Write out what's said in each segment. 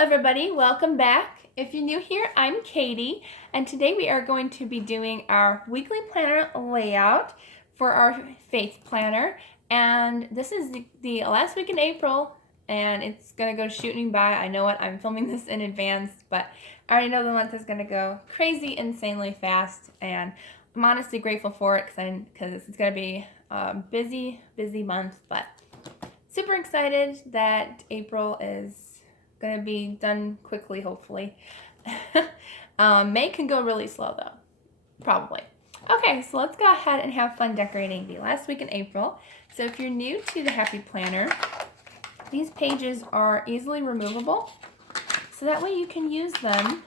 everybody, welcome back. If you're new here, I'm Katie, and today we are going to be doing our weekly planner layout for our faith planner. And this is the last week in April, and it's gonna go shooting by. I know it, I'm filming this in advance, but I already know the month is gonna go crazy, insanely fast, and I'm honestly grateful for it because it's gonna be a busy month, but super excited that April is going to be done quickly, hopefully. May can go really slow, though. Probably. Okay, so let's go ahead and have fun decorating the last week in April. So if you're new to the Happy Planner, these pages are easily removable. So that way you can use them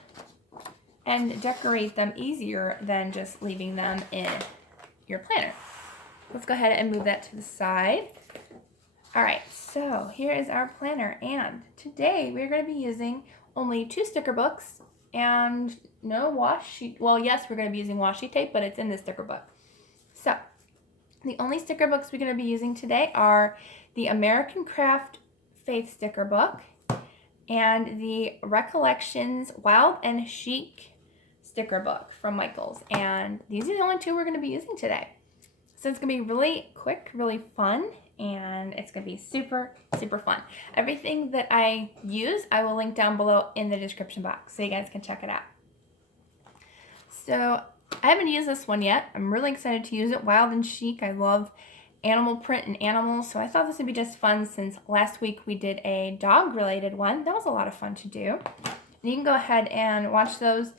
and decorate them easier than just leaving them in your planner. Let's go ahead and move that to the side. Alright, so here is our planner, and today we're going to be using only 2 sticker books and no washi. Well, yes, we're going to be using washi tape, but it's in the sticker book. So, the only sticker books we're going to be using today are the American Craft Faith sticker book and the Recollections Wild and Chic sticker book from Michaels. And these are the only 2 we're going to be using today. So it's going to be really quick, really fun, and it's going to be super fun. Everything that I use, I will link down below in the description box so you guys can check it out. So I haven't used this one yet. I'm really excited to use it. Wild and Chic. I love animal print and animals, so I thought this would be just fun since last week we did a dog-related one. That was a lot of fun to do. And you can go ahead and watch those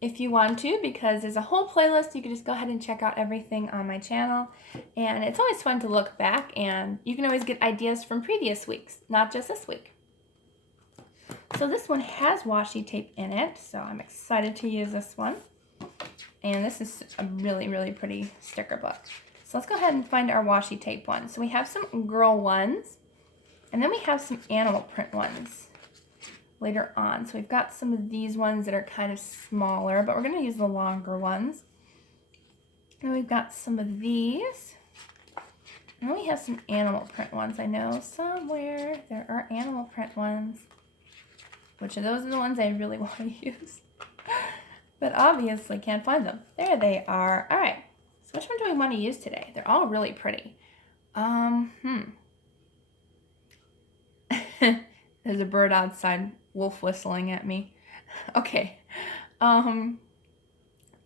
if you want to, because there's a whole playlist. You can just go ahead and check out everything on my channel, and it's always fun to look back, and you can always get ideas from previous weeks, not just this week. So this one has washi tape in it, so I'm excited to use this one, and this is a really pretty sticker book. So let's go ahead and find our washi tape ones. So we have some girl ones, and then we have some animal print ones later on. So we've got some of these ones that are kind of smaller, but we're going to use the longer ones. And we've got some of these. And then we have some animal print ones. I know somewhere there are animal print ones, which of those are the ones I really want to use. But obviously can't find them. There they are. All right. So which one do we want to use today? They're all really pretty. There's a bird outside, wolf whistling at me. Okay. I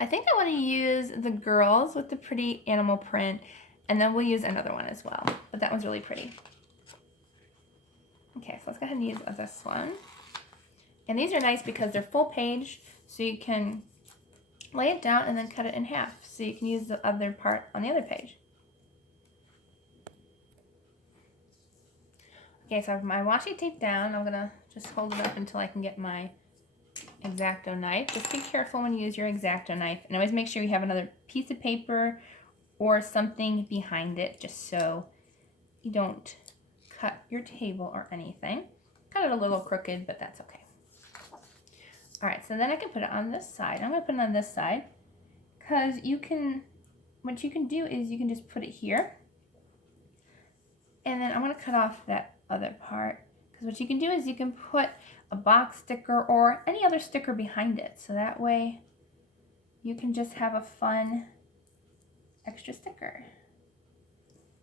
think I want to use the girls with the pretty animal print, and then we'll use another one as well. But that one's really pretty. Okay, so let's go ahead and use this one. And these are nice because they're full page, so you can lay it down and then cut it in half, so you can use the other part on the other page. Okay, so I have my washi tape down. I'm going to just hold it up until I can get my X-Acto knife. Just be careful when you use your X-Acto knife. And always make sure you have another piece of paper or something behind it, just so you don't cut your table or anything. Cut it a little crooked, but that's okay. Alright, so then I can put it on this side. I'm going to put it on this side because what you can do is you can just put it here. And then I'm going to cut off that other part, because what you can do is you can put a box sticker or any other sticker behind it, so that way you can just have a fun extra sticker,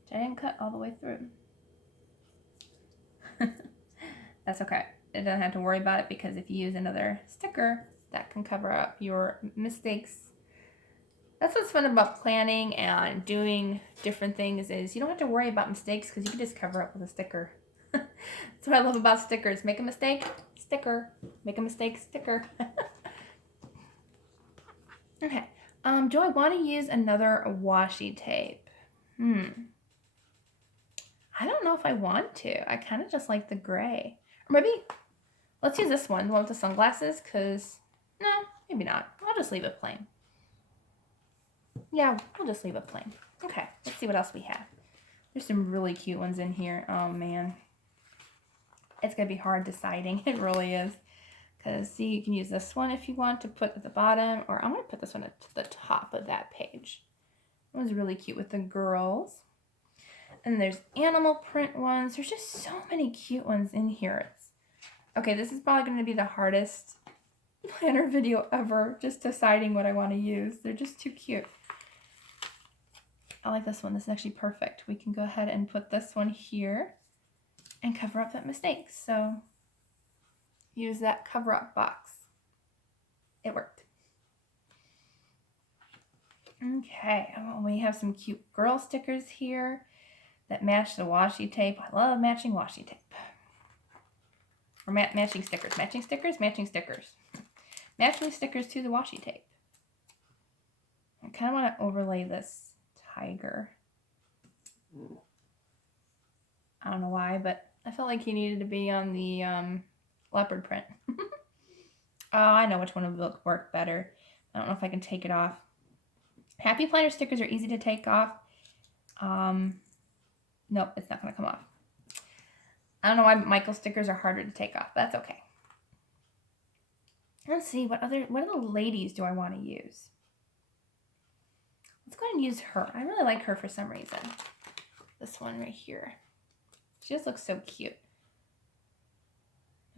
which I didn't cut all the way through. That's okay. I don't have to worry about it, because if you use another sticker, that can cover up your mistakes. That's what's fun about planning and doing different things, is you don't have to worry about mistakes because you can just cover up with a sticker. That's what I love about stickers. Make a mistake, sticker. Make a mistake, sticker. Okay. Do I want to use another washi tape? I don't know if I want to. I kind of just like the gray. Or maybe let's use this one, the one with the sunglasses, because no, maybe not. I'll just leave it plain. Yeah, we'll just leave it plain. Okay, let's see what else we have. There's some really cute ones in here. Oh, man. It's going to be hard deciding. It really is. Because, see, you can use this one if you want to put at the bottom. Or I'm going to put this one at the top of that page. That one's really cute with the girls. And there's animal print ones. There's just so many cute ones in here. Okay, this is probably going to be the hardest planner video ever, just deciding what I want to use. They're just too cute. I like this one. This is actually perfect. We can go ahead and put this one here and cover up that mistake. So use that cover up box. It worked. Okay, well, we have some cute girl stickers here that match the washi tape. I love matching washi tape. Or matching stickers. Matching stickers? Matching stickers. Matching stickers to the washi tape. I kind of want to overlay this tiger. I don't know why, but I felt like he needed to be on the leopard print. Oh, I know which one would work better. I don't know if I can take it off. Happy Planner stickers are easy to take off. Nope, it's not going to come off. I don't know why Michael stickers are harder to take off. But that's okay. Let's see, what other ladies do I want to use? Let's go ahead and use her. I really like her for some reason. This one right here. She just looks so cute.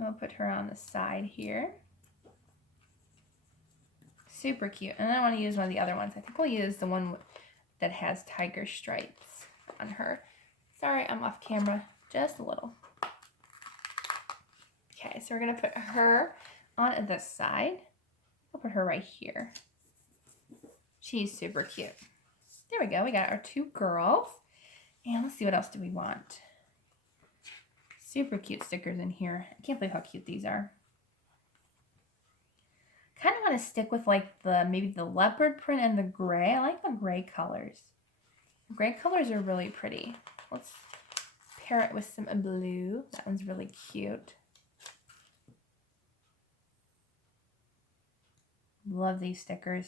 I'll put her on the side here. Super cute. And then I want to use one of the other ones. I think we'll use the one that has tiger stripes on her. Sorry, I'm off camera just a little. Okay, so we're going to put her on this side. I'll put her right here. She's super cute. There we go. We got our two girls. And let's see, what else do we want? Super cute stickers in here. I can't believe how cute these are. Kind of want to stick with like maybe the leopard print and the gray. I like the gray colors. Gray colors are really pretty. Let's pair it with some blue. That one's really cute. Love these stickers.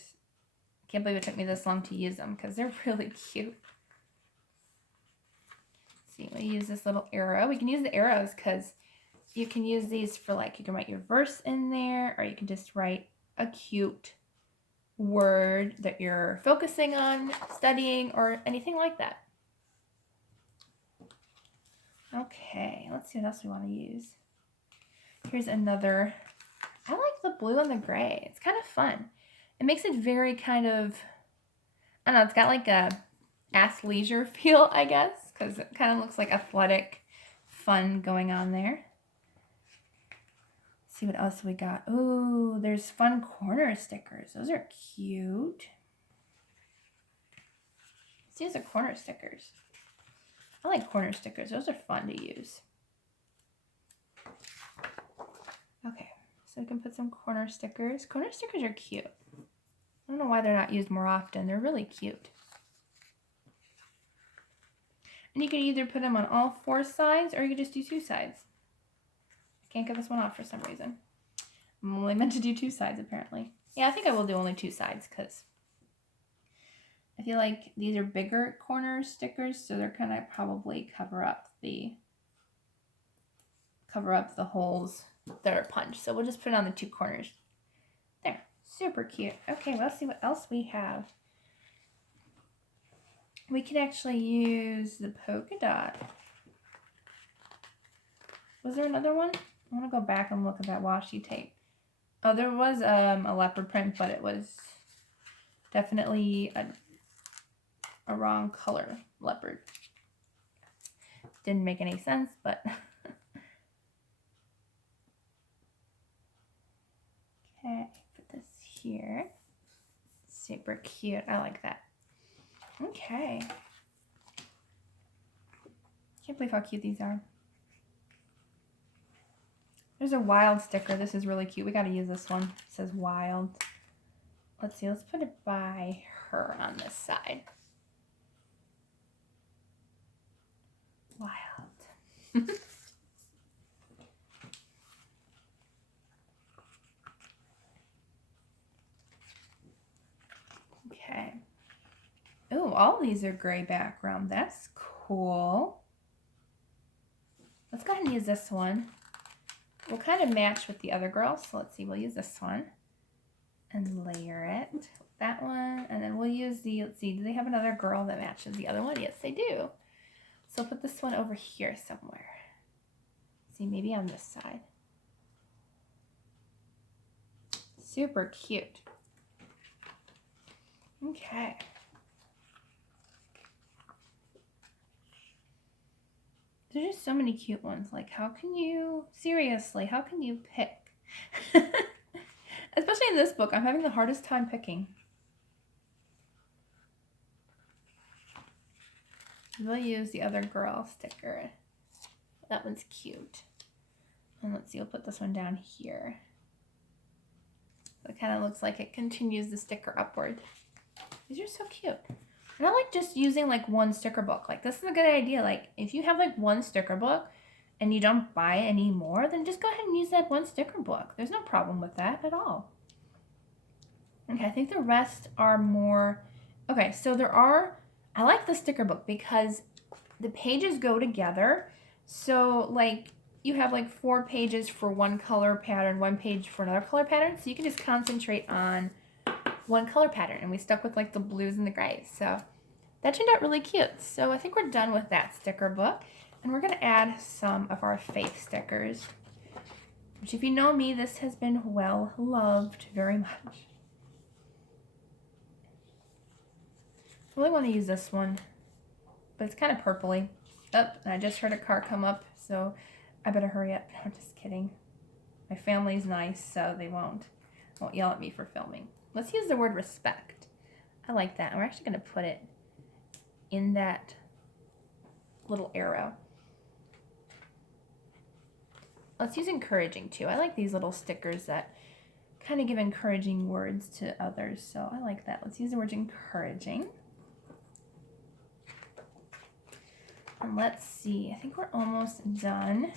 Can't believe it took me this long to use them because they're really cute. See, we use this little arrow. We can use the arrows because you can use these for like, you can write your verse in there, or you can just write a cute word that you're focusing on, studying, or anything like that. Okay, let's see what else we want to use. Here's another. I like the blue and the gray. It's kind of fun. It makes it very kind of, I don't know, it's got like a athleisure feel, I guess, because it kind of looks like athletic fun going on there. Let's see what else we got. Ooh, there's fun corner stickers. Those are cute. Let's use the corner stickers. I like corner stickers. Those are fun to use. Okay, so we can put some corner stickers. Corner stickers are cute. I don't know why they're not used more often. They're really cute. And you can either put them on all four sides, or you can just do two sides. I can't get this one off for some reason. I'm only meant to do two sides, apparently. Yeah, I think I will do only two sides, because I feel like these are bigger corner stickers, so they're kind of probably cover up the holes that are punched. So we'll just put it on the two corners. There, super cute. Okay, well, let's see what else we have. We could actually use the polka dot. Was there another one? I want to go back and look at that washi tape. Oh, there was a leopard print, but it was definitely a wrong color leopard. Didn't make any sense, but okay, put this here. Super cute. I like that. Okay. Can't believe how cute these are. There's a wild sticker. This is really cute. We got to use this one. It says wild. Let's see. Let's put it by her on this side. Wild. Okay. Oh, all these are gray background. That's cool. Let's go ahead and use this one. We'll kind of match with the other girls. So let's see, we'll use this one and layer it. That one, and then we'll use the, let's see, do they have another girl that matches the other one? Yes, they do. So put this one over here somewhere. See, maybe on this side. Super cute. Okay. There's just so many cute ones. Like, how can you, seriously, how can you pick? Especially in this book, I'm having the hardest time picking. We'll use the other girl sticker. That one's cute. And let's see, we'll put this one down here. It kind of looks like it continues the sticker upward. These are so cute. And I like just using like one sticker book. Like, this is a good idea. Like, if you have like one sticker book and you don't buy any more, then just go ahead and use that one sticker book. There's no problem with that at all. Okay, I think the rest are more... Okay, so there are... I like the sticker book because the pages go together. So, like, you have like 4 pages for one color pattern, 1 page for another color pattern. So you can just concentrate on one color pattern. And we stuck with like the blues and the grays. So that turned out really cute. So I think we're done with that sticker book. And we're going to add some of our faith stickers. Which, if you know me, this has been well loved very much. I really want to use this one, but it's kind of purpley. Oh, and I just heard a car come up, so I better hurry up. No, I'm just kidding. My family's nice, so they won't yell at me for filming. Let's use the word respect. I like that. We're actually going to put it in that little arrow. Let's use encouraging too. I like these little stickers that kind of give encouraging words to others, so I like that. Let's use the word encouraging. And let's see, I think we're almost done.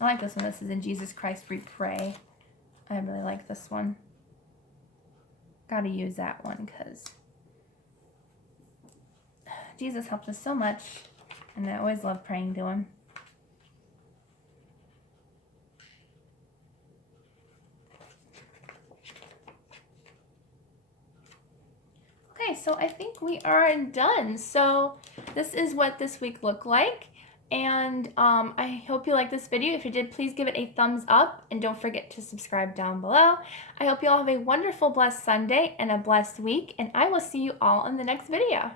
I like this one. This is In Jesus Christ We Pray. I really like this one. Gotta use that one because Jesus helped us so much, and I always love praying to him. Okay, so I think we are done. So this is what this week looked like. And I hope you liked this video. If you did, please give it a thumbs up. And don't forget to subscribe down below. I hope you all have a wonderful, blessed Sunday and a blessed week. And I will see you all in the next video.